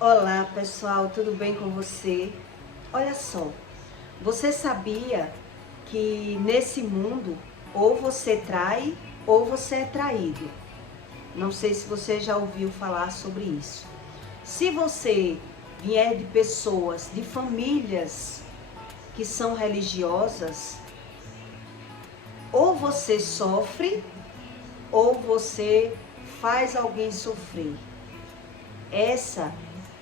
Olá pessoal, tudo bem com você? Olha só, você sabia que nesse mundo ou você trai ou você é traído? Não sei se você já ouviu falar sobre isso. Se você vier de pessoas, de famílias que são religiosas, ou você sofre ou você faz alguém sofrer. Essa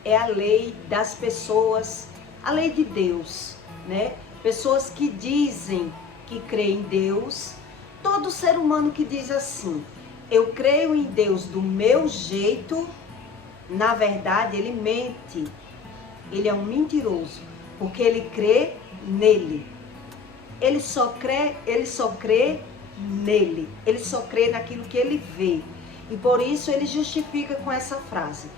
é a lei das pessoas, a lei de Deus, né? Pessoas que dizem que creem em Deus, todo ser humano que diz assim, eu creio em Deus do meu jeito, na verdade ele mente, ele é um mentiroso, porque ele crê nele. Ele só crê nele, ele só crê naquilo que ele vê. E por isso ele justifica com essa frase: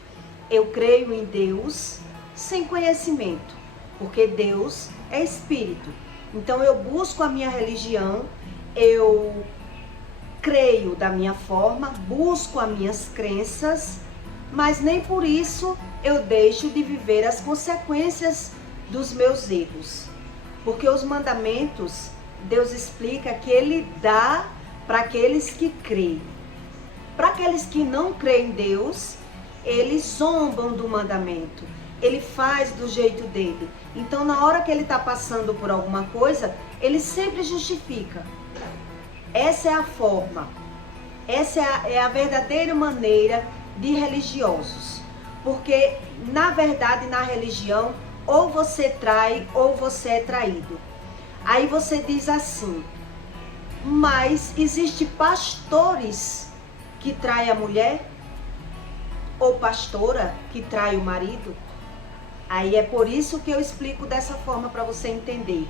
eu creio em Deus sem conhecimento, porque Deus é espírito. Então eu busco a minha religião, eu creio da minha forma, busco as minhas crenças, mas nem por isso eu deixo de viver as consequências dos meus erros. Porque os mandamentos, Deus explica que Ele dá para aqueles que creem. Para aqueles que não creem em Deus, eles zombam do mandamento. Ele faz do jeito dele. Então, na hora que ele está passando por alguma coisa, ele sempre justifica. Essa é a forma. Essa é a verdadeira maneira de religiosos. Porque, na verdade, na religião, ou você trai ou você é traído. Aí você diz assim, mas existe pastores que traem a mulher? Ou pastora que trai o marido? Aí é por isso que eu explico dessa forma para você entender.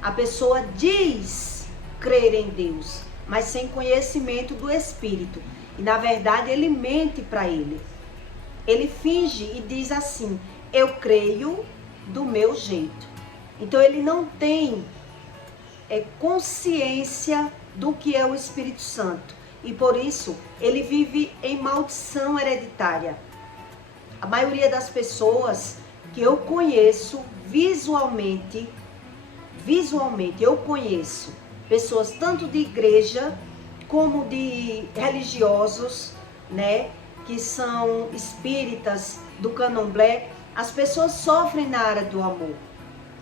A pessoa diz crer em Deus, mas sem conhecimento do Espírito. E na verdade ele mente para ele. Ele finge e diz assim, eu creio do meu jeito. Então ele não tem consciência do que é o Espírito Santo. E por isso ele vive em maldição hereditária. A maioria das pessoas que eu conheço visualmente eu conheço pessoas tanto de igreja como de religiosos, né, que são espíritas do candomblé. As pessoas sofrem na área do amor.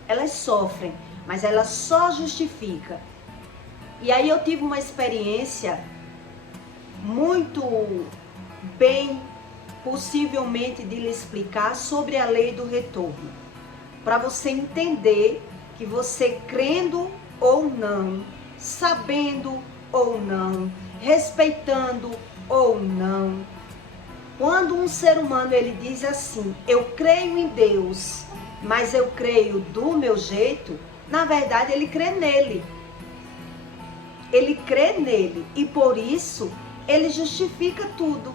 Elas sofrem, mas elas só justificam. E aí eu tive uma experiência muito bem, possivelmente, de lhe explicar sobre a lei do retorno. Para você entender que você crendo ou não, sabendo ou não, respeitando ou não, quando um ser humano ele diz assim, eu creio em Deus, mas eu creio do meu jeito, na verdade ele crê nele. Ele crê nele e por isso ele justifica tudo.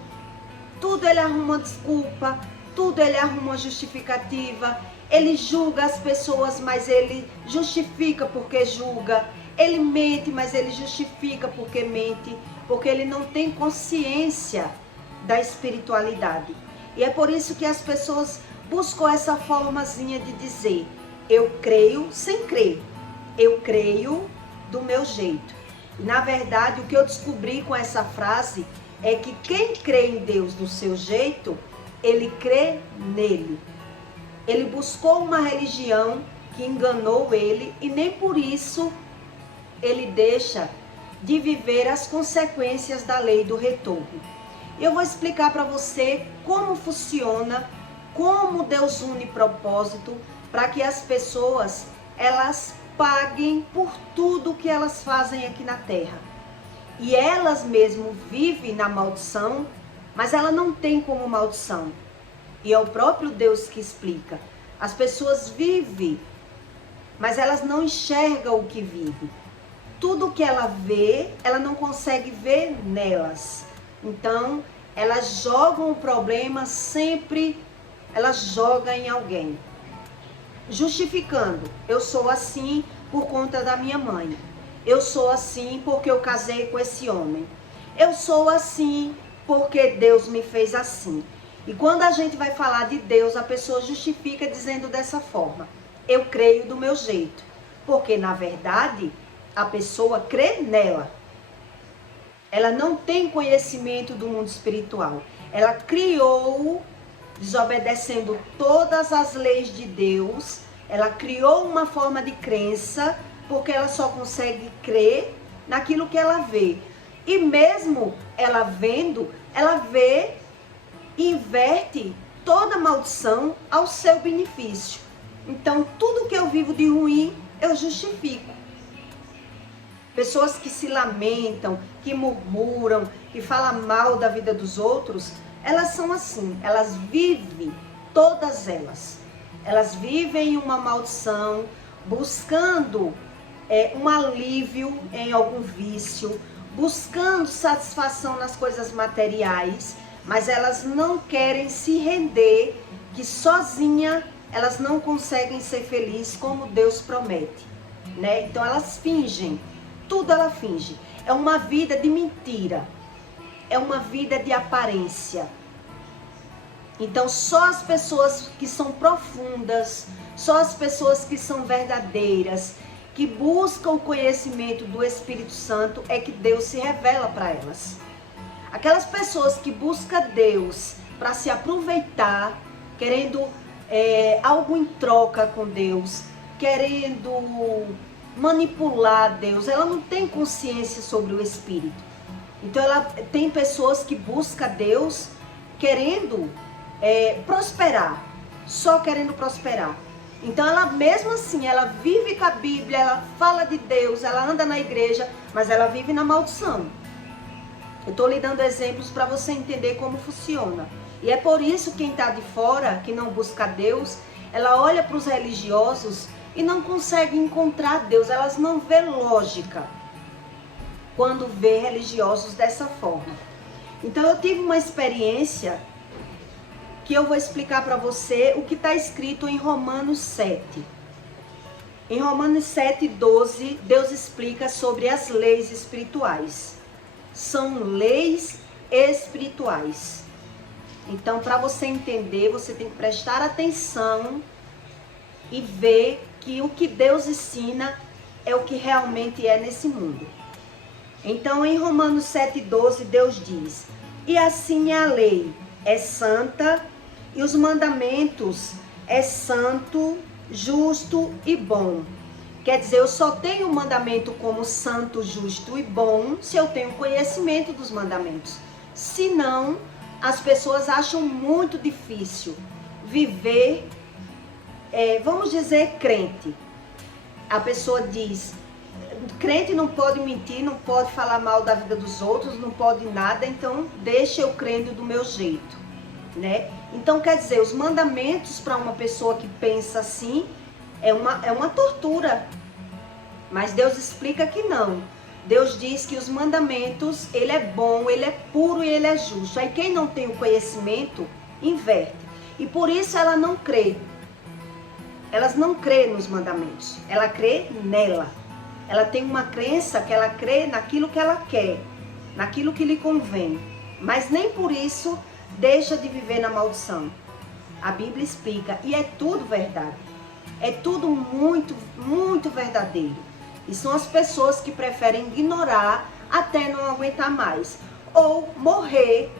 Tudo ele arruma desculpa, tudo ele arruma justificativa. Ele julga as pessoas, mas ele justifica porque julga. Ele mente, mas ele justifica porque mente, porque ele não tem consciência da espiritualidade. E é por isso que as pessoas buscam essa formazinha de dizer, eu creio sem crer, eu creio do meu jeito. E na verdade o que eu descobri com essa frase é que quem crê em Deus do seu jeito, ele crê nele. Ele buscou uma religião que enganou ele e nem por isso ele deixa de viver as consequências da lei do retorno. Eu vou explicar para você como funciona, como Deus une propósito para que as pessoas elas paguem por tudo que elas fazem aqui na terra. E elas mesmo vivem na maldição, mas ela não tem como maldição. E é o próprio Deus que explica. As pessoas vivem, mas elas não enxergam o que vivem. Tudo que ela vê, ela não consegue ver nelas. Então, elas jogam o problema sempre, elas jogam em alguém. Justificando, eu sou assim por conta da minha mãe. Eu sou assim porque eu casei com esse homem. Eu sou assim porque Deus me fez assim. E quando a gente vai falar de Deus, a pessoa justifica dizendo dessa forma: eu creio do meu jeito. Porque, na verdade, a pessoa crê nela. Ela não tem conhecimento do mundo espiritual. Ela criou, desobedecendo todas as leis de Deus. Ela criou uma forma de crença, porque ela só consegue crer naquilo que ela vê. E mesmo ela vendo, ela vê e inverte toda maldição ao seu benefício. Então, tudo que eu vivo de ruim, eu justifico. Pessoas que se lamentam, que murmuram, que falam mal da vida dos outros, elas são assim, elas vivem, todas elas. Elas vivem uma maldição, buscando um alívio em algum vício, buscando satisfação nas coisas materiais, mas elas não querem se render, que sozinha elas não conseguem ser felizes como Deus promete, né? Então elas fingem, tudo ela finge. É uma vida de mentira, é uma vida de aparência. Então só as pessoas que são profundas, só as pessoas que são verdadeiras, que buscam o conhecimento do Espírito Santo, é que Deus se revela para elas. Aquelas pessoas que buscam Deus para se aproveitar, querendo algo em troca com Deus, querendo manipular Deus, ela não tem consciência sobre o Espírito. Então ela tem pessoas que buscam Deus querendo prosperar, só querendo prosperar. Então ela mesmo assim, ela vive com a Bíblia, ela fala de Deus, ela anda na igreja, mas ela vive na maldição. Eu estou lhe dando exemplos para você entender como funciona. E é por isso que quem está de fora, que não busca Deus, ela olha para os religiosos e não consegue encontrar Deus. Elas não vê lógica quando vê religiosos dessa forma. Então eu tive uma experiência que eu vou explicar para você o que está escrito em Romanos 7. Em Romanos 7:12, Deus explica sobre as leis espirituais. São leis espirituais. Então, para você entender, você tem que prestar atenção e ver que o que Deus ensina é o que realmente é nesse mundo. Então, em Romanos 7:12, Deus diz: e assim a lei é santa e os mandamentos é santo, justo e bom. Quer dizer, eu só tenho o mandamento como santo, justo e bom se eu tenho conhecimento dos mandamentos. Senão, as pessoas acham muito difícil viver, vamos dizer, crente. A pessoa diz, crente não pode mentir, não pode falar mal da vida dos outros, não pode nada, então deixa eu crendo do meu jeito, né? Então, quer dizer, os mandamentos para uma pessoa que pensa assim, é uma tortura. Mas Deus explica que não. Deus diz que os mandamentos, ele é bom, ele é puro e ele é justo. Aí quem não tem o conhecimento, inverte. E por isso ela não crê. Elas não crê nos mandamentos. Ela crê nela. Ela tem uma crença que ela crê naquilo que ela quer, naquilo que lhe convém. Mas nem por isso deixa de viver na maldição. A Bíblia explica, e é tudo verdade. É tudo muito, muito verdadeiro. E são as pessoas que preferem ignorar até não aguentar mais. Ou morrer,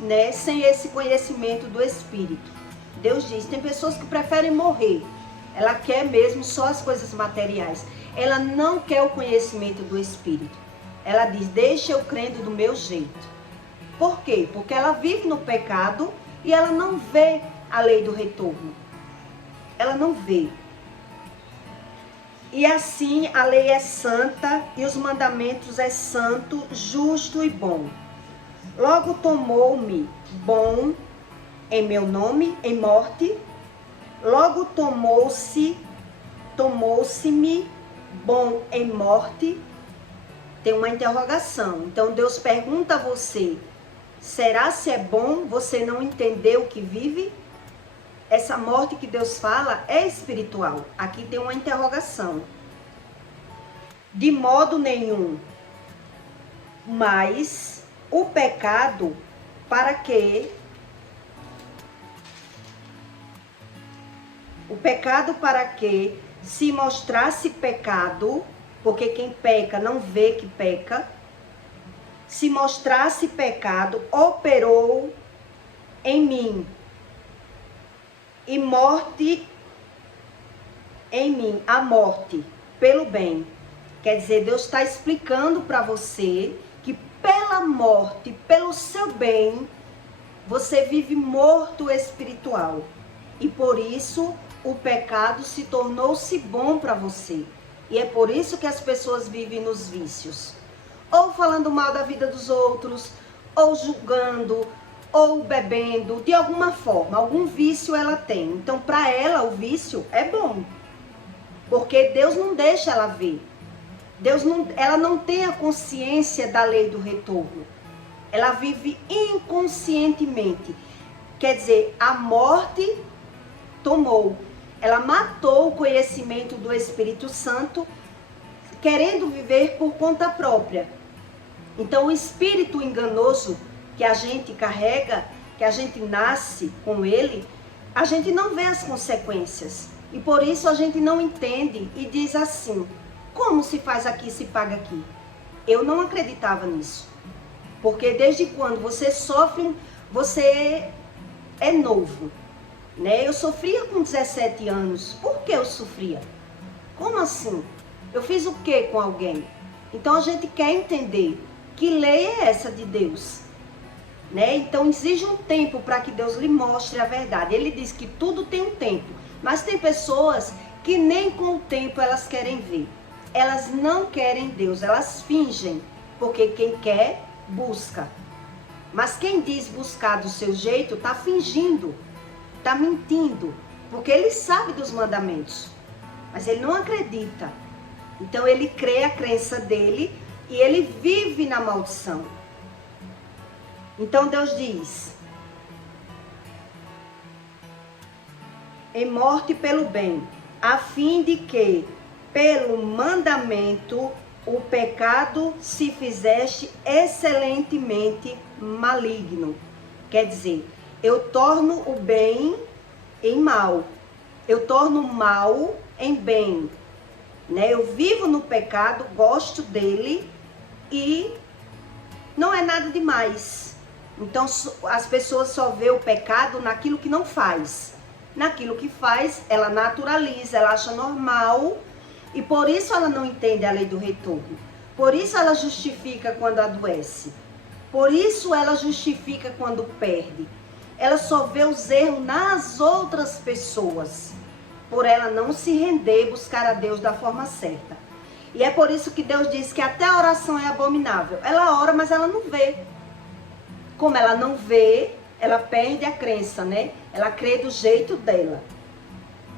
né, sem esse conhecimento do Espírito. Deus diz, tem pessoas que preferem morrer. Ela quer mesmo só as coisas materiais. Ela não quer o conhecimento do Espírito. Ela diz, deixa eu crendo do meu jeito. Por quê? Porque ela vive no pecado e ela não vê a lei do retorno. Ela não vê. E assim a lei é santa e os mandamentos é santo, justo e bom. Logo tomou-me bom em meu nome, em morte. Logo tomou-se-me bom em morte. Tem uma interrogação. Então Deus pergunta a você, será se é bom você não entender o que vive? Essa morte que Deus fala é espiritual. Aqui tem uma interrogação. De modo nenhum. Mas o pecado, para que O pecado para que se mostrasse pecado, porque quem peca não vê que peca, se mostrasse pecado, operou em mim, e morte em mim, a morte pelo bem. Quer dizer, Deus está explicando para você que pela morte, pelo seu bem, você vive morto espiritual. E por isso o pecado se tornou-se bom para você. E é por isso que as pessoas vivem nos vícios. Ou falando mal da vida dos outros, ou julgando, ou bebendo, de alguma forma, algum vício ela tem. Então, para ela, o vício é bom. Porque Deus não deixa ela ver. Ela não tem a consciência da lei do retorno. Ela vive inconscientemente. Quer dizer, a morte tomou. Ela matou o conhecimento do Espírito Santo, querendo viver por conta própria. Então, o espírito enganoso que a gente carrega, que a gente nasce com ele, a gente não vê as consequências. E por isso a gente não entende e diz assim: como se faz aqui, se paga aqui? Eu não acreditava nisso. Porque desde quando você sofre, você é novo. Né? Eu sofria com 17 anos. Por que eu sofria? Como assim? Eu fiz o que com alguém? Então a gente quer entender que lei é essa de Deus. Né? Então exige um tempo para que Deus lhe mostre a verdade. Ele diz que tudo tem um tempo. Mas tem pessoas que nem com o tempo elas querem ver. Elas não querem Deus, elas fingem. Porque quem quer, busca. Mas quem diz buscar do seu jeito, está fingindo. Está mentindo, porque ele sabe dos mandamentos, mas ele não acredita. Então ele crê a crença dele e ele vive na maldição. Então Deus diz: em morte pelo bem, a fim de que, pelo mandamento, o pecado se fizeste excelentemente maligno. Quer dizer, eu torno o bem em mal. Eu torno o mal em bem. Né? Eu vivo no pecado, gosto dele e não é nada demais. Então as pessoas só vê o pecado naquilo que não faz. Naquilo que faz, ela naturaliza, ela acha normal e por isso ela não entende a lei do retorno. Por isso ela justifica quando adoece. Por isso ela justifica quando perde. Ela só vê os erros nas outras pessoas, por ela não se render, buscar a Deus da forma certa. E é por isso que Deus diz que até a oração é abominável. Ela ora, mas ela não vê. Como ela não vê, ela perde a crença, né? Ela crê do jeito dela.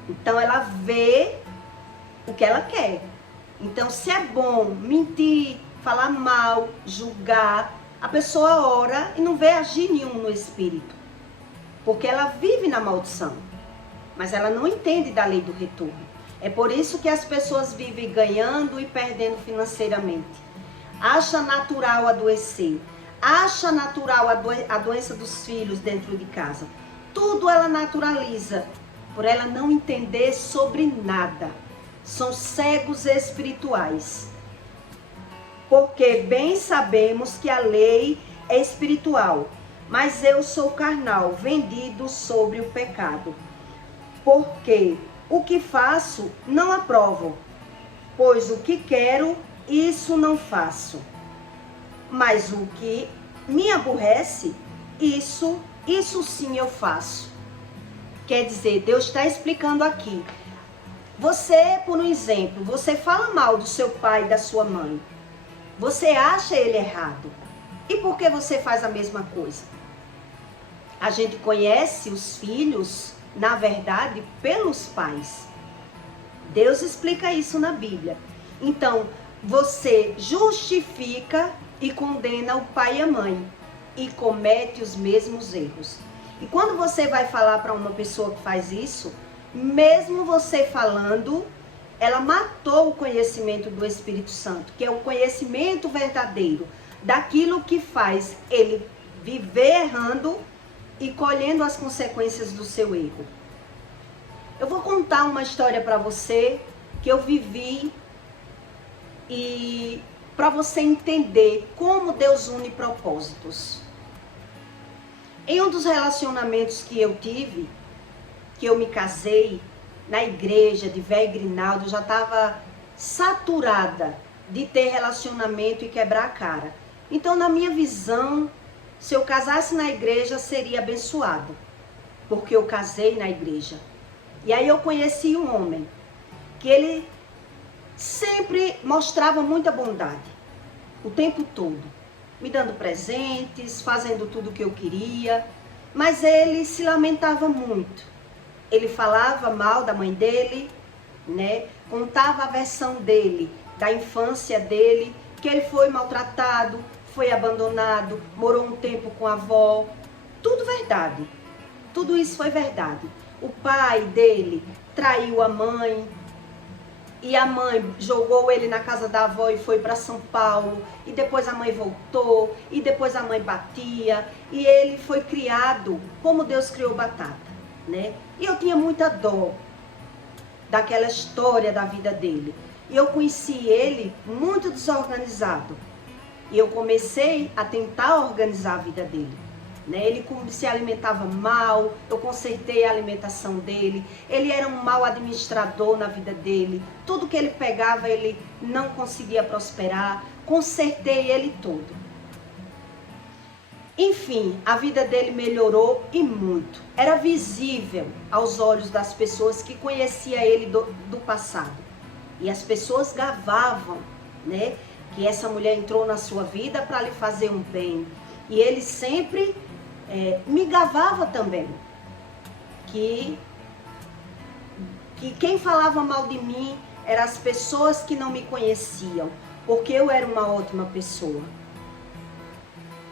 Então ela vê o que ela quer. Então se é bom mentir, falar mal, julgar, a pessoa ora e não vê agir nenhum no espírito. Porque ela vive na maldição, mas ela não entende da lei do retorno. É por isso que as pessoas vivem ganhando e perdendo financeiramente. Acha natural adoecer, acha natural a doença dos filhos dentro de casa. Tudo ela naturaliza, por ela não entender sobre nada. São cegos espirituais. Porque bem sabemos que a lei é espiritual, mas eu sou carnal, vendido sobre o pecado. Porque o que faço não aprovo, pois o que quero, isso não faço. Mas o que me aborrece, isso sim eu faço. Quer dizer, Deus está explicando aqui. Você, por um exemplo, você fala mal do seu pai e da sua mãe. Você acha ele errado. E por que você faz a mesma coisa? A gente conhece os filhos, na verdade, pelos pais. Deus explica isso na Bíblia. Então, você justifica e condena o pai e a mãe e comete os mesmos erros. E quando você vai falar para uma pessoa que faz isso, mesmo você falando, ela matou o conhecimento do Espírito Santo, que é o conhecimento verdadeiro daquilo que faz ele viver errando e colhendo as consequências do seu erro. Eu vou contar uma história para você que eu vivi e para você entender como Deus une propósitos. Em um dos relacionamentos que eu tive, que eu me casei na igreja de Véia Grinaldo, eu já estava saturada de ter relacionamento e quebrar a cara. Então, na minha visão, se eu casasse na igreja, seria abençoado, porque eu casei na igreja. E aí eu conheci um homem, que ele sempre mostrava muita bondade, o tempo todo, me dando presentes, fazendo tudo o que eu queria, mas ele se lamentava muito. Ele falava mal da mãe dele, né? Contava a versão dele, da infância dele, que ele foi maltratado, foi abandonado, morou um tempo com a avó. Tudo verdade. Tudo isso foi verdade. O pai dele traiu a mãe, e a mãe jogou ele na casa da avó e foi para São Paulo, e depois a mãe voltou, e depois a mãe batia, e ele foi criado como Deus criou Batata, né? E eu tinha muita dó daquela história da vida dele. E eu conheci ele muito desorganizado, e eu comecei a tentar organizar a vida dele. Ele se alimentava mal, eu consertei a alimentação dele, ele era um mau administrador na vida dele, tudo que ele pegava ele não conseguia prosperar, consertei ele todo. Enfim, a vida dele melhorou e muito, era visível aos olhos das pessoas que conheciam ele do passado. E as pessoas gavavam, né, que essa mulher entrou na sua vida para lhe fazer um bem. E ele sempre me gavava também, que quem falava mal de mim eram as pessoas que não me conheciam, porque eu era uma ótima pessoa.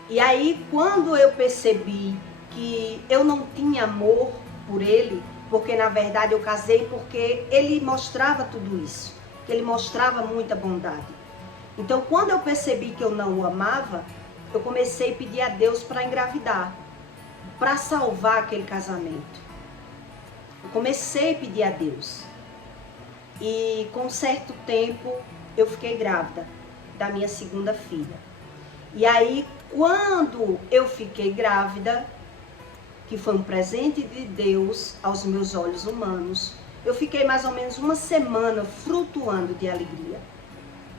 E aí, quando eu percebi que eu não tinha amor por ele, porque na verdade eu casei porque ele mostrava tudo isso, que ele mostrava muita bondade. Então, quando eu percebi que eu não o amava, eu comecei a pedir a Deus para engravidar, para salvar aquele casamento. Eu comecei a pedir a Deus. E com certo tempo eu fiquei grávida da minha segunda filha. E aí, quando eu fiquei grávida, que foi um presente de Deus aos meus olhos humanos, eu fiquei mais ou menos uma semana flutuando de alegria,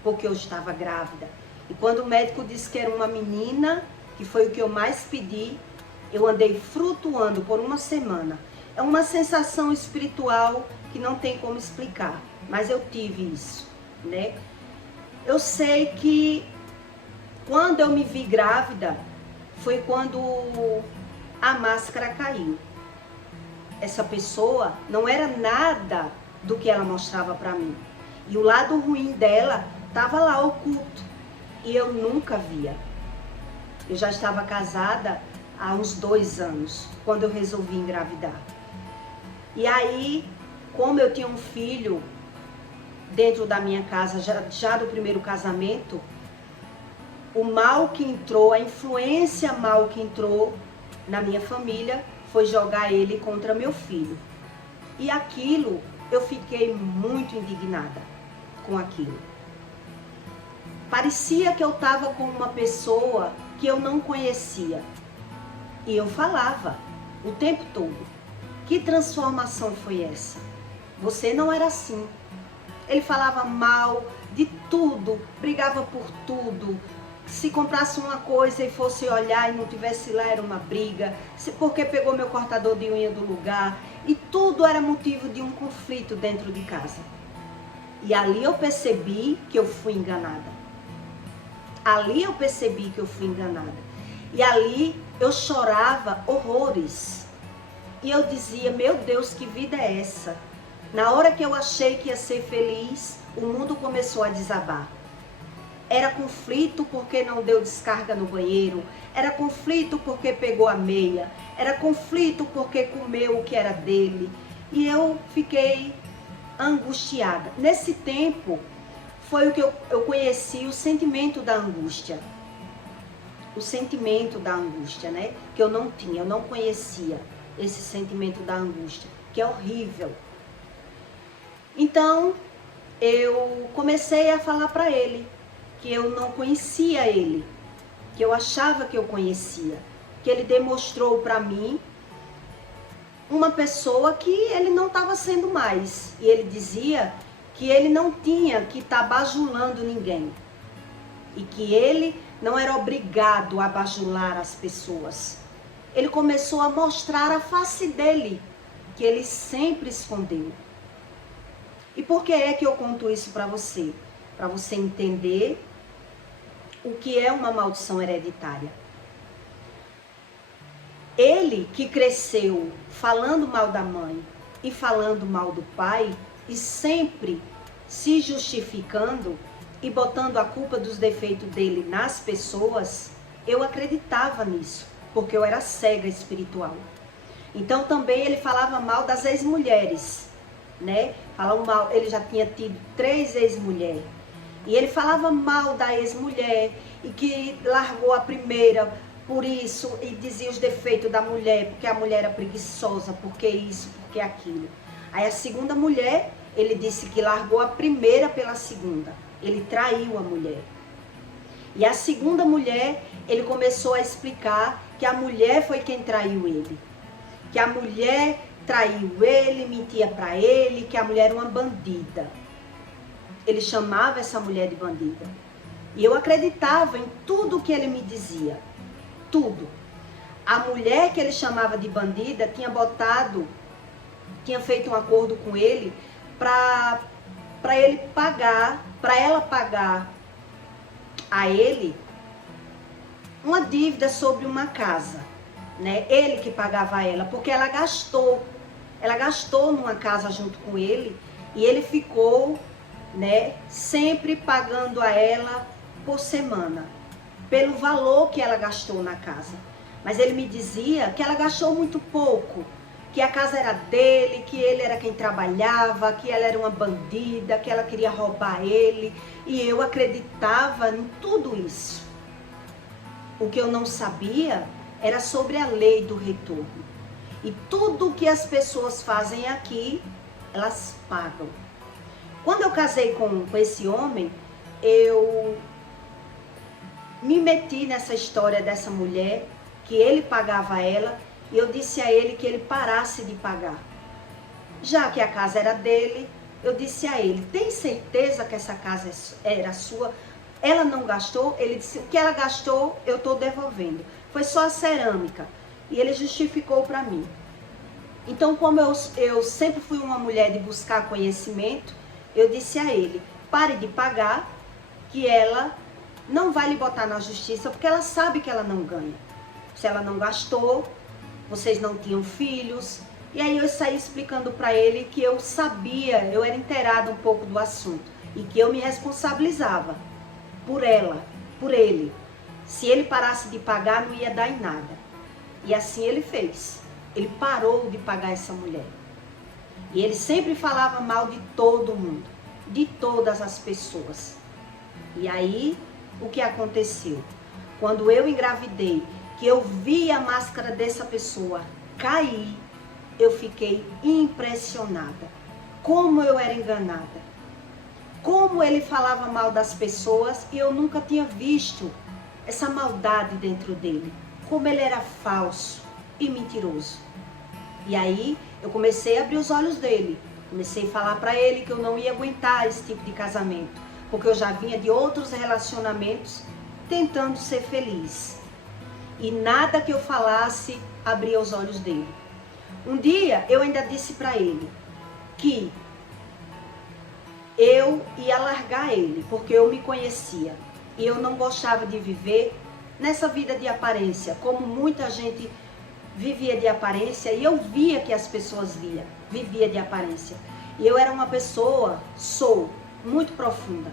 porque eu estava grávida. E quando o médico disse que era uma menina, que foi o que eu mais pedi, eu andei flutuando por uma semana. É uma sensação espiritual que não tem como explicar, mas eu tive isso, né? Eu sei que quando eu me vi grávida, foi quando a máscara caiu. Essa pessoa não era nada do que ela mostrava para mim. E o lado ruim dela estava lá oculto. E eu nunca via. Eu já estava casada há uns 2 anos, quando eu resolvi engravidar. E aí, como eu tinha um filho dentro da minha casa, já do primeiro casamento, o mal que entrou, a influência mal que entrou na minha família, foi jogar ele contra meu filho. E aquilo, eu fiquei muito indignada com aquilo. Parecia que eu estava com uma pessoa que eu não conhecia. E eu falava o tempo todo: que transformação foi essa? Você não era assim. Ele falava mal de tudo, brigava por tudo. Se comprasse uma coisa e fosse olhar e não tivesse lá, era uma briga. Porque pegou meu cortador de unha do lugar. E tudo era motivo de um conflito dentro de casa. E ali eu percebi que eu fui enganada. Ali eu percebi que eu fui enganada. E ali eu chorava horrores. E eu dizia: meu Deus, que vida é essa? Na hora que eu achei que ia ser feliz, o mundo começou a desabar. Era conflito porque não deu descarga no banheiro. Era conflito porque pegou a meia. Era conflito porque comeu o que era dele. E eu fiquei angustiada. Nesse tempo, foi o que eu conheci o sentimento da angústia. O sentimento da angústia, né? Que eu não tinha, eu não conhecia esse sentimento da angústia, que é horrível. Então, eu comecei a falar para ele que eu não conhecia ele, que eu achava que eu conhecia, que ele demonstrou para mim uma pessoa que ele não estava sendo mais. E ele dizia que ele não tinha que estar bajulando ninguém e que ele não era obrigado a bajular as pessoas. Ele começou a mostrar a face dele, que ele sempre escondeu. E por que é que eu conto isso para você? Para você entender o que é uma maldição hereditária. Ele que cresceu falando mal da mãe e falando mal do pai e sempre se justificando e botando a culpa dos defeitos dele nas pessoas, eu acreditava nisso, porque eu era cega espiritual. Então também ele falava mal das ex-mulheres, né? Falava mal, ele já tinha tido 3 ex-mulheres. E ele falava mal da ex-mulher e que largou a primeira por isso e dizia os defeitos da mulher, porque a mulher era preguiçosa, porque isso, porque aquilo. Aí a segunda mulher, ele disse que largou a primeira pela segunda. Ele traiu a mulher. E a segunda mulher, ele começou a explicar que a mulher foi quem traiu ele. Que a mulher traiu ele, mentia para ele, que a mulher era uma bandida. Ele chamava essa mulher de bandida. E eu acreditava em tudo que ele me dizia. Tudo. A mulher que ele chamava de bandida tinha feito um acordo com ele para ela pagar a ele uma dívida sobre uma casa, né? Ele que pagava ela, porque ela gastou numa casa junto com ele e ele ficou, né, sempre pagando a ela por semana, pelo valor que ela gastou na casa. Mas ele me dizia que ela gastou muito pouco, que a casa era dele, que ele era quem trabalhava, que ela era uma bandida, que ela queria roubar ele. E eu acreditava em tudo isso. O que eu não sabia era sobre a lei do retorno. E tudo que as pessoas fazem aqui, elas pagam. Quando eu casei com esse homem, eu me meti nessa história dessa mulher, que ele pagava ela, e eu disse a ele que ele parasse de pagar. Já que a casa era dele, eu disse a ele, tem certeza que essa casa era sua? Ela não gastou? Ele disse, o que ela gastou, eu estou devolvendo. Foi só a cerâmica. E ele justificou para mim. Então, como eu sempre fui uma mulher de buscar conhecimento, eu disse a ele, pare de pagar, que ela não vai lhe botar na justiça, porque ela sabe que ela não ganha. Se ela não gastou, vocês não tinham filhos. E aí eu saí explicando para ele que eu sabia, eu era inteirada um pouco do assunto. E que eu me responsabilizava por ela, por ele. Se ele parasse de pagar, não ia dar em nada. E assim ele fez. Ele parou de pagar essa mulher. E ele sempre falava mal de todo mundo, de todas as pessoas. E aí, o que aconteceu? Quando eu engravidei, que eu vi a máscara dessa pessoa cair, eu fiquei impressionada. Como eu era enganada. Como ele falava mal das pessoas e eu nunca tinha visto essa maldade dentro dele. Como ele era falso e mentiroso. E aí eu comecei a abrir os olhos dele. Comecei a falar para ele que eu não ia aguentar esse tipo de casamento. Porque eu já vinha de outros relacionamentos tentando ser feliz. E nada que eu falasse abria os olhos dele. Um dia eu ainda disse para ele que eu ia largar ele, porque eu me conhecia. E eu não gostava de viver nessa vida de aparência, como muita gente vivia de aparência, e eu via que as pessoas vivia de aparência. E eu era uma pessoa, muito profunda.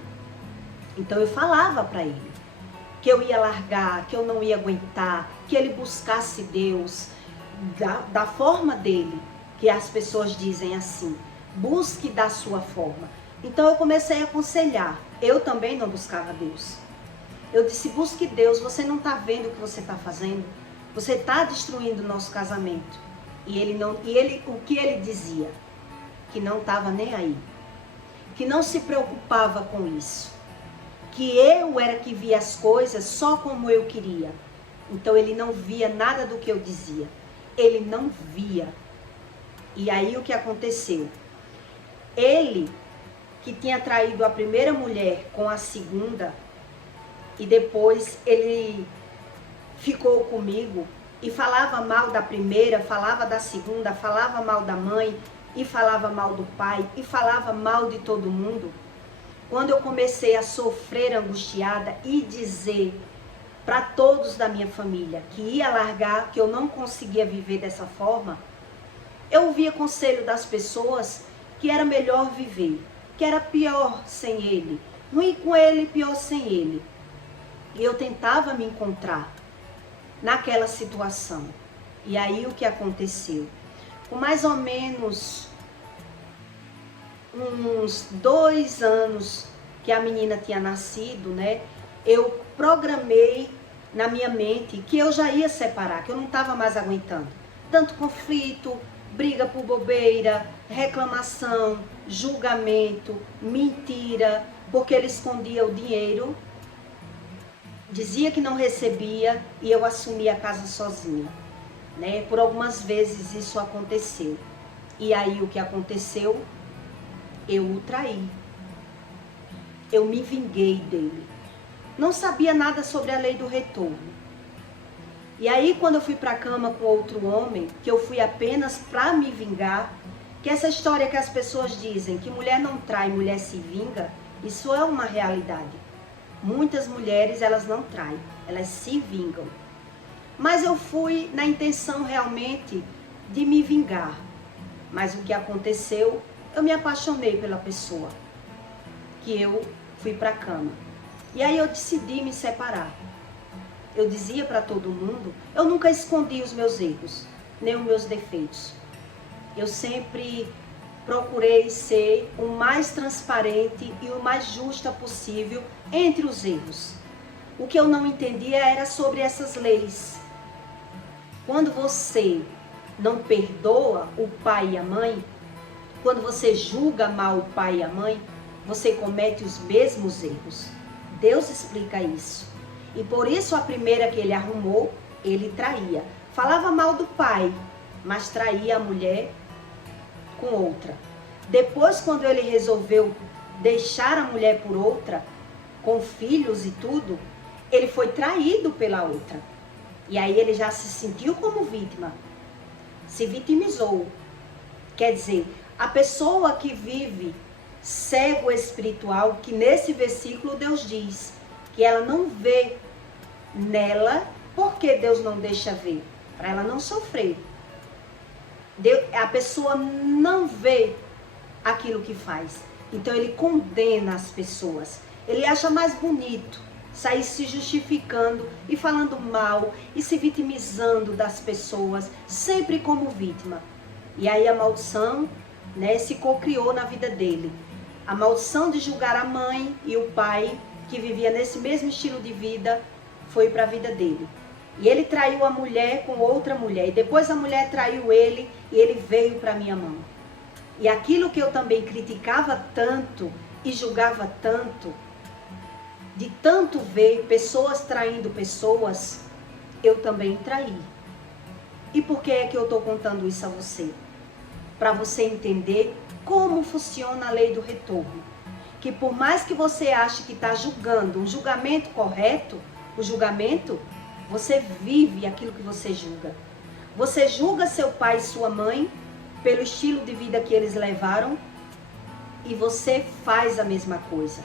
Então eu falava para ele que eu ia largar, que eu não ia aguentar, que ele buscasse Deus da forma dele, que as pessoas dizem assim, busque da sua forma. Então eu comecei a aconselhar. Eu também não buscava Deus. Eu disse, busque Deus, você não está vendo o que você está fazendo? Você está destruindo o nosso casamento. O que ele dizia? Que não estava nem aí. que não se preocupava com isso. Que eu era que via as coisas só como eu queria. Então ele não via nada do que eu dizia. Ele não via. E aí o que aconteceu? Ele, que tinha traído a primeira mulher com a segunda, e depois ele ficou comigo e falava mal da primeira, falava da segunda, falava mal da mãe, e falava mal do pai, e falava mal de todo mundo. Quando eu comecei a sofrer angustiada e dizer para todos da minha família que ia largar, que eu não conseguia viver dessa forma, eu ouvia conselho das pessoas que era melhor viver, que era pior sem ele, ruim com ele, pior sem ele. E eu tentava me encontrar naquela situação. E aí o que aconteceu? Com mais ou menos uns 2 anos que a menina tinha nascido, né? Eu programei na minha mente que eu já ia separar, que eu não estava mais aguentando. Tanto conflito, briga por bobeira, reclamação, julgamento, mentira, porque ele escondia o dinheiro, dizia que não recebia e eu assumia a casa sozinha, né? Por algumas vezes isso aconteceu. E aí o que aconteceu? Eu o traí. Eu me vinguei dele. Não sabia nada sobre a lei do retorno. E aí quando eu fui para a cama com outro homem, que eu fui apenas para me vingar, que essa história que as pessoas dizem que mulher não trai, mulher se vinga, isso é uma realidade. Muitas mulheres, elas não traem, elas se vingam. Mas eu fui na intenção realmente de me vingar. Mas o que aconteceu, eu me apaixonei pela pessoa, que eu fui para a cama. E aí eu decidi me separar. Eu dizia para todo mundo, eu nunca escondi os meus erros, nem os meus defeitos. Eu sempre procurei ser o mais transparente e o mais justa possível entre os erros. O que eu não entendia era sobre essas leis. Quando você não perdoa o pai e a mãe, quando você julga mal o pai e a mãe, você comete os mesmos erros. Deus explica isso. E por isso a primeira que ele arrumou, ele traía. Falava mal do pai, mas traía a mulher com outra. Depois, quando ele resolveu deixar a mulher por outra, com filhos e tudo, ele foi traído pela outra. E aí ele já se sentiu como vítima, se vitimizou. Quer dizer, a pessoa que vive cego espiritual, que nesse versículo Deus diz que ela não vê nela, porque Deus não deixa ver? Para ela não sofrer. A pessoa não vê aquilo que faz. Então ele condena as pessoas. Ele acha mais bonito sair se justificando e falando mal e se vitimizando das pessoas, sempre como vítima. E aí a maldição, né, se cocriou na vida dele. A maldição de julgar a mãe e o pai, que vivia nesse mesmo estilo de vida, foi para a vida dele. E ele traiu a mulher com outra mulher. E depois a mulher traiu ele e ele veio para minha mão. E aquilo que eu também criticava tanto e julgava tanto, de tanto ver pessoas traindo pessoas, eu também traí. E por que é que eu estou contando isso a você? Para você entender como funciona a lei do retorno. Que por mais que você ache que está julgando um julgamento correto, o julgamento, você vive aquilo que você julga. Você julga seu pai e sua mãe pelo estilo de vida que eles levaram e você faz a mesma coisa.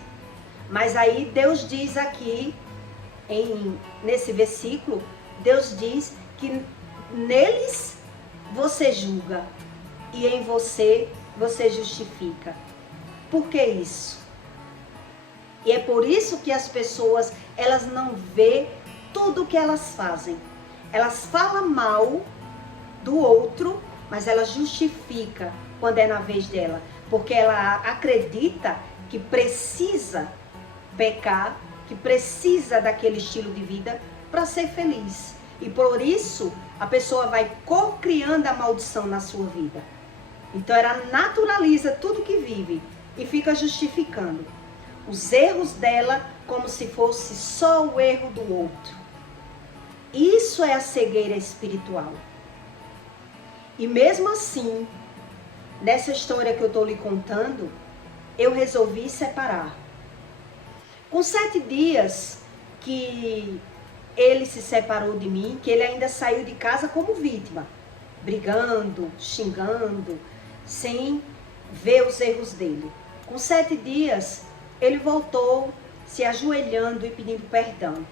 Mas aí Deus diz aqui, nesse versículo, Deus diz que neles você julga e em você justifica. Por que isso? E é por isso que as pessoas, elas não vê tudo o que elas fazem. Elas falam mal do outro, mas ela justifica quando é na vez dela. Porque ela acredita que precisa pecar, que precisa daquele estilo de vida para ser feliz. E por isso a pessoa vai cocriando a maldição na sua vida. Então ela naturaliza tudo que vive. e fica justificando os erros dela como se fosse só o erro do outro. Isso é a cegueira espiritual. E mesmo assim, nessa história que eu estou lhe contando, eu resolvi separar. Com 7 dias que ele se separou de mim, que ele ainda saiu de casa como vítima, brigando, xingando, sem ver os erros dele. Com 7 dias, ele voltou se ajoelhando e pedindo perdão,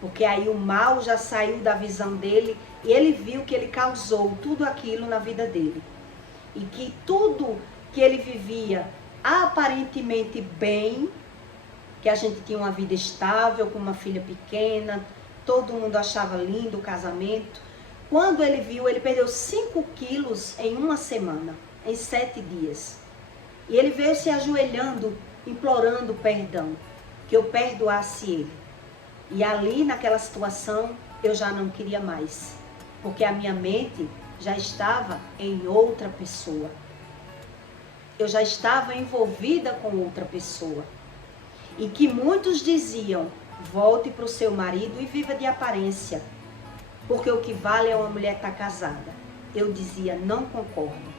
porque aí o mal já saiu da visão dele e ele viu que ele causou tudo aquilo na vida dele. E que tudo que ele vivia aparentemente bem, que a gente tinha uma vida estável, com uma filha pequena, todo mundo achava lindo o casamento. Quando ele viu, ele perdeu 5 quilos em uma semana, em 7 dias. E ele veio se ajoelhando, implorando perdão, que eu perdoasse ele. E ali, naquela situação, eu já não queria mais, porque a minha mente já estava em outra pessoa. Eu já estava envolvida com outra pessoa. E que muitos diziam, volte para o seu marido e viva de aparência, porque o que vale é uma mulher estar casada. Eu dizia, não concordo.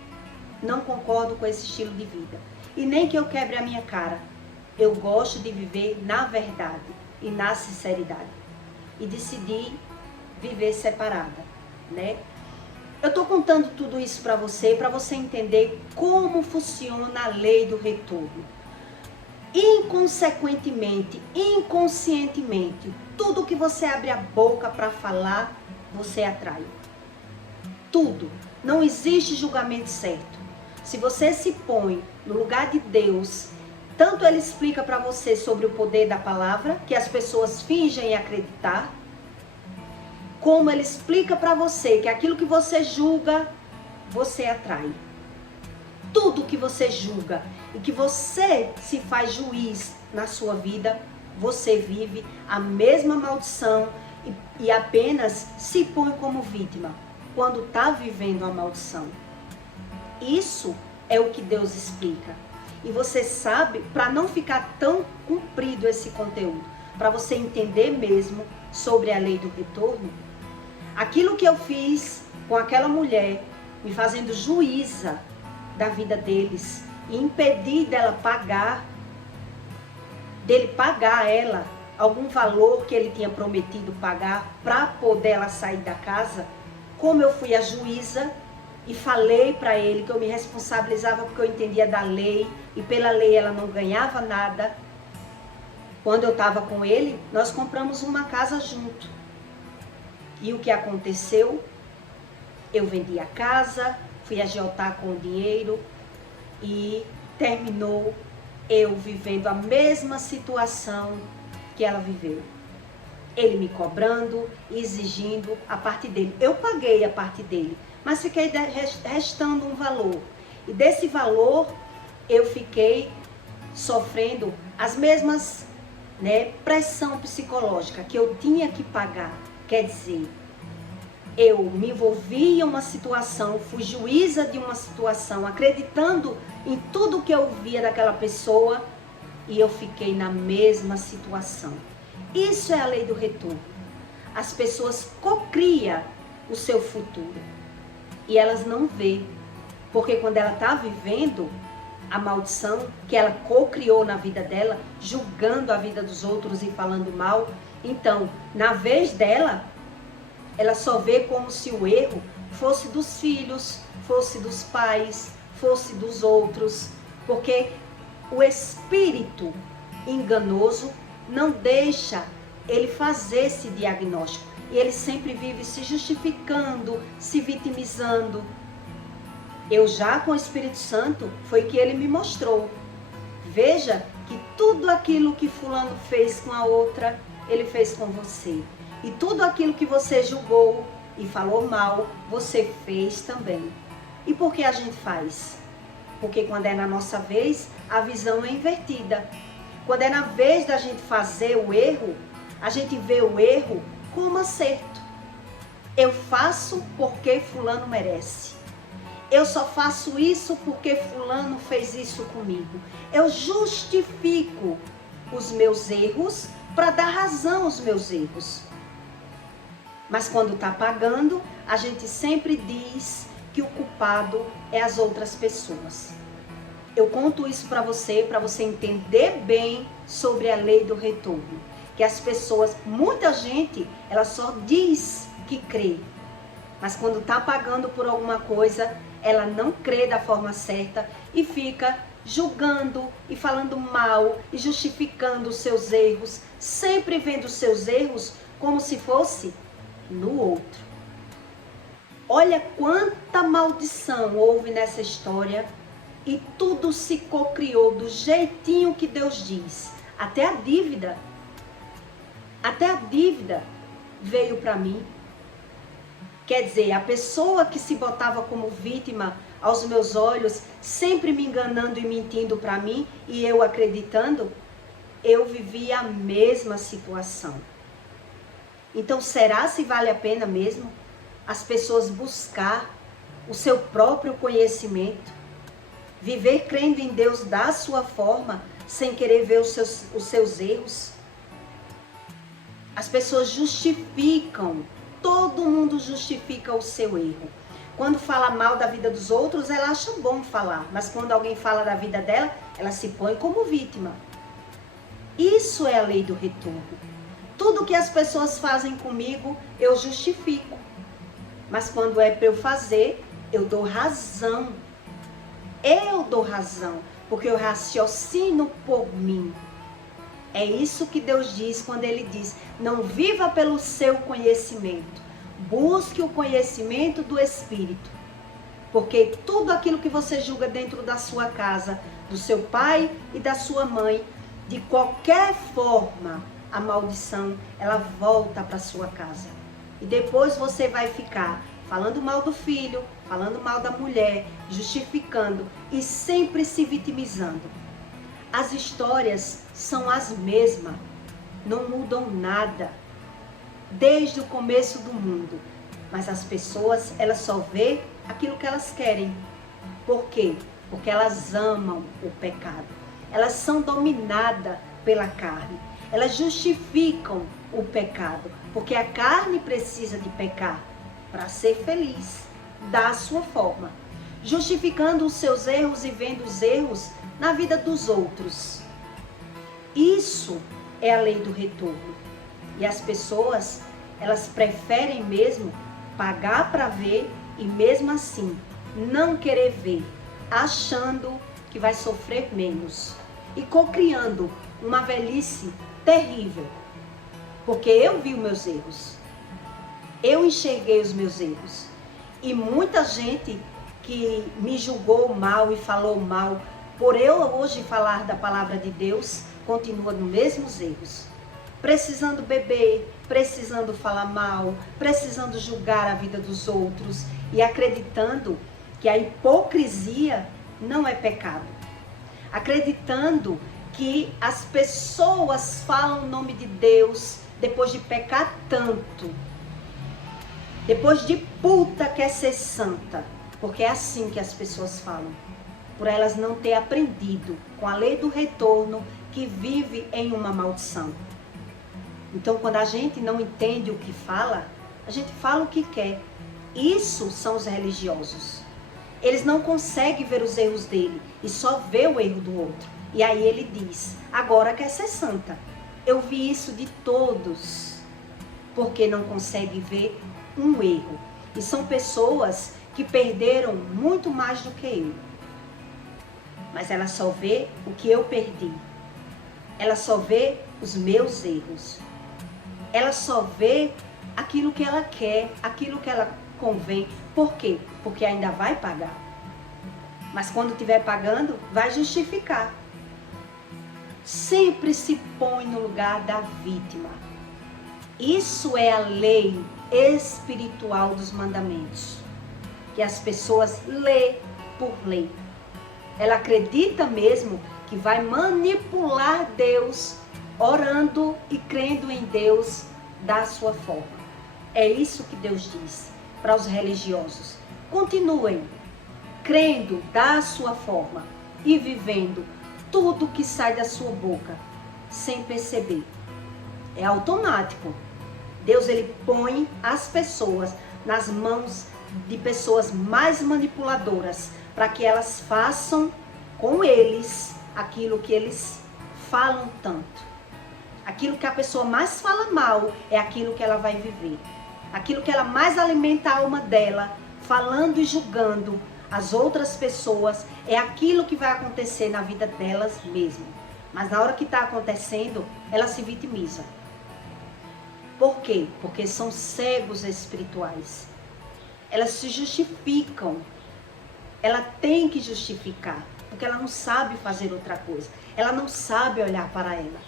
Não concordo com esse estilo de vida. E nem que eu quebre a minha cara. Eu gosto de viver na verdade e na sinceridade. E decidi viver separada, né? Eu estou contando tudo isso para você entender como funciona a lei do retorno. Inconsequentemente, inconscientemente, tudo que você abre a boca para falar, você atrai. Tudo. Não existe julgamento certo. Se você se põe no lugar de Deus, tanto ele explica para você sobre o poder da palavra, que as pessoas fingem acreditar, como ele explica para você que aquilo que você julga, você atrai. Tudo que você julga e que você se faz juiz na sua vida, você vive a mesma maldição e apenas se põe como vítima quando está vivendo a maldição. Isso é o que Deus explica. E você sabe, para não ficar tão comprido esse conteúdo, para você entender mesmo sobre a lei do retorno, aquilo que eu fiz com aquela mulher, me fazendo juíza da vida deles e impedir dele pagar a ela algum valor que ele tinha prometido pagar para poder ela sair da casa, como eu fui a juíza e falei para ele que eu me responsabilizava porque eu entendia da lei e pela lei ela não ganhava nada. Quando eu estava com ele, nós compramos uma casa junto. E o que aconteceu? Eu vendi a casa, fui agiotar com o dinheiro e terminou eu vivendo a mesma situação que ela viveu. Ele me cobrando, exigindo a parte dele. Eu paguei a parte dele, mas fiquei restando um valor. E desse valor eu fiquei sofrendo as mesmas, pressão psicológica que eu tinha que pagar. Quer dizer, eu me envolvi em uma situação, fui juíza de uma situação, acreditando em tudo que eu via daquela pessoa e eu fiquei na mesma situação. Isso é a lei do retorno. As pessoas cocriam o seu futuro e elas não vê, porque quando ela está vivendo a maldição que ela cocriou na vida dela, julgando a vida dos outros e falando mal, então, na vez dela, ela só vê como se o erro fosse dos filhos, fosse dos pais, fosse dos outros, porque o espírito enganoso não deixa ele fazer esse diagnóstico. E ele sempre vive se justificando, se vitimizando. Eu já com o Espírito Santo foi que ele me mostrou. Veja que tudo aquilo que fulano fez com a outra, ele fez com você. E tudo aquilo que você julgou e falou mal, você fez também. E por que a gente faz? Porque quando é na nossa vez, a visão é invertida. Quando é na vez da gente fazer o erro, a gente vê o erro como acerto. Eu faço porque fulano merece. Eu só faço isso porque fulano fez isso comigo. Eu justifico os meus erros para dar razão aos meus erros. Mas quando está pagando, a gente sempre diz que o culpado é as outras pessoas. Eu conto isso para você entender bem sobre a lei do retorno. Que as pessoas, muita gente, ela só diz que crê. Mas quando está pagando por alguma coisa, ela não crê da forma certa e fica julgando e falando mal e justificando os seus erros, sempre vendo os seus erros como se fosse no outro. Olha quanta maldição houve nessa história e tudo se cocriou do jeitinho que Deus diz. Até a dívida veio para mim. Quer dizer, a pessoa que se botava como vítima aos meus olhos, sempre me enganando e mentindo para mim, e eu acreditando, eu vivia a mesma situação. Então, será se vale a pena mesmo as pessoas buscar o seu próprio conhecimento, viver crendo em Deus da sua forma, sem querer ver os seus erros? As pessoas justificam, todo mundo justifica o seu erro. Quando fala mal da vida dos outros, ela acha bom falar, mas quando alguém fala da vida dela, ela se põe como vítima. Isso é a lei do retorno. Tudo que as pessoas fazem comigo, eu justifico. Mas quando é para eu fazer, eu dou razão. Eu dou razão, porque eu raciocino por mim. É isso que Deus diz quando Ele diz: não viva pelo seu conhecimento, busque o conhecimento do Espírito. Porque tudo aquilo que você julga dentro da sua casa, do seu pai e da sua mãe, de qualquer forma, a maldição, ela volta para sua casa. E depois você vai ficar falando mal do filho, falando mal da mulher, justificando e sempre se vitimizando. As histórias são as mesmas, não mudam nada, desde o começo do mundo. Mas as pessoas, elas só vê aquilo que elas querem. Por quê? Porque elas amam o pecado. Elas são dominadas pela carne. Elas justificam o pecado, porque a carne precisa de pecar para ser feliz, da sua forma. Justificando os seus erros e vendo os erros na vida dos outros. Isso é a lei do retorno. E as pessoas, elas preferem mesmo pagar para ver e mesmo assim não querer ver, achando que vai sofrer menos e cocriando uma velhice terrível. Porque eu vi os meus erros, eu enxerguei os meus erros, e muita gente que me julgou mal e falou mal por eu hoje falar da palavra de Deus, continua nos mesmos erros, precisando beber, precisando falar mal, precisando julgar a vida dos outros e acreditando que a hipocrisia não é pecado, acreditando que as pessoas falam o nome de Deus depois de pecar tanto, depois de puta quer ser santa, porque é assim que as pessoas falam, por elas não ter aprendido com a lei do retorno que vive em uma maldição. Então, quando a gente não entende o que fala, a gente fala o que quer. Isso são os religiosos. Eles não conseguem ver os erros dele e só vê o erro do outro. E aí ele diz: agora quer ser santa. Eu vi isso de todos, porque não consegue ver um erro. E são pessoas que perderam muito mais do que eu. Mas ela só vê o que eu perdi. Ela só vê os meus erros. Ela só vê aquilo que ela quer, aquilo que ela convém. Por quê? Porque ainda vai pagar. Mas quando estiver pagando, vai justificar. Sempre se põe no lugar da vítima. Isso é a lei espiritual dos mandamentos, que as pessoas lê por lei. Ela acredita mesmo que vai manipular Deus, orando e crendo em Deus da sua forma. É isso que Deus diz para os religiosos. Continuem, crendo da sua forma e vivendo tudo que sai da sua boca sem perceber. É automático. Deus, ele põe as pessoas nas mãos de pessoas mais manipuladoras para que elas façam com eles aquilo que eles falam tanto. Aquilo que a pessoa mais fala mal é aquilo que ela vai viver. Aquilo que ela mais alimenta a alma dela, falando e julgando as outras pessoas, é aquilo que vai acontecer na vida delas mesmo. Mas na hora que está acontecendo, ela se vitimiza. Por quê? Porque são cegos espirituais. Elas se justificam. Ela tem que justificar, porque ela não sabe fazer outra coisa. Ela não sabe olhar para ela.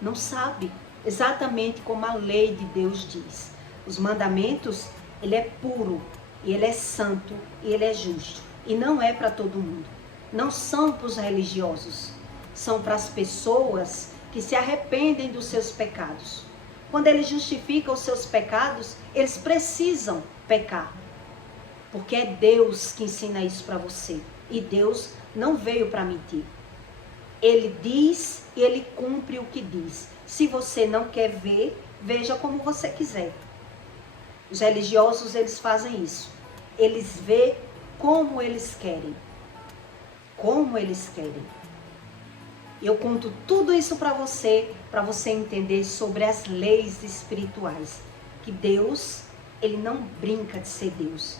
Não sabe. Exatamente como a lei de Deus diz. Os mandamentos, ele é puro, e ele é santo, e ele é justo. E não é para todo mundo. Não são para os religiosos. São para as pessoas que se arrependem dos seus pecados. Quando eles justificam os seus pecados, eles precisam pecar. Porque é Deus que ensina isso para você. E Deus não veio para mentir. Ele diz e ele cumpre o que diz. Se você não quer ver, veja como você quiser. Os religiosos, eles fazem isso. Eles veem como eles querem. Como eles querem. Eu conto tudo isso para você entender sobre as leis espirituais. Que Deus, ele não brinca de ser Deus.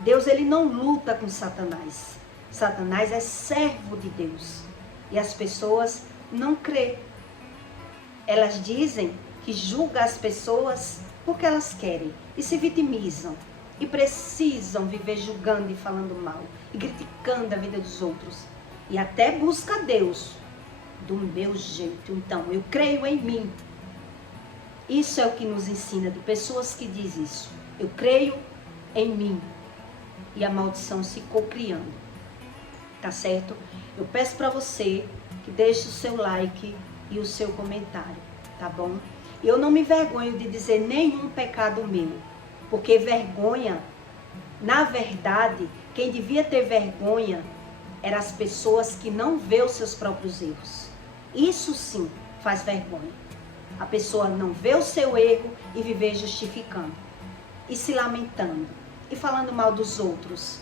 Deus, ele não luta com Satanás. Satanás é servo de Deus. E as pessoas não crêem. Elas dizem que julgam as pessoas porque elas querem. E se vitimizam. E precisam viver julgando e falando mal. E criticando a vida dos outros. E até busca Deus do meu jeito. Então, eu creio em mim. Isso é o que nos ensina de pessoas que dizem isso. Eu creio em mim. E a maldição se cocriando. Tá certo? Eu peço para você que deixe o seu like e o seu comentário, tá bom? Eu não me vergonho de dizer nenhum pecado meu, porque vergonha, na verdade, quem devia ter vergonha eram as pessoas que não vê os seus próprios erros. Isso sim faz vergonha. A pessoa não vê o seu erro e viver justificando, e se lamentando, e falando mal dos outros.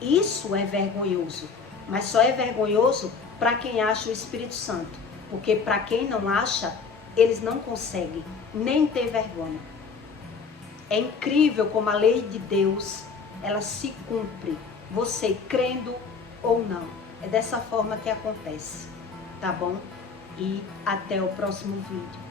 Isso é vergonhoso, mas só é vergonhoso para quem acha o Espírito Santo, porque para quem não acha, eles não conseguem nem ter vergonha. É incrível como a lei de Deus, ela se cumpre, você crendo ou não. É dessa forma que acontece, tá bom? E até o próximo vídeo.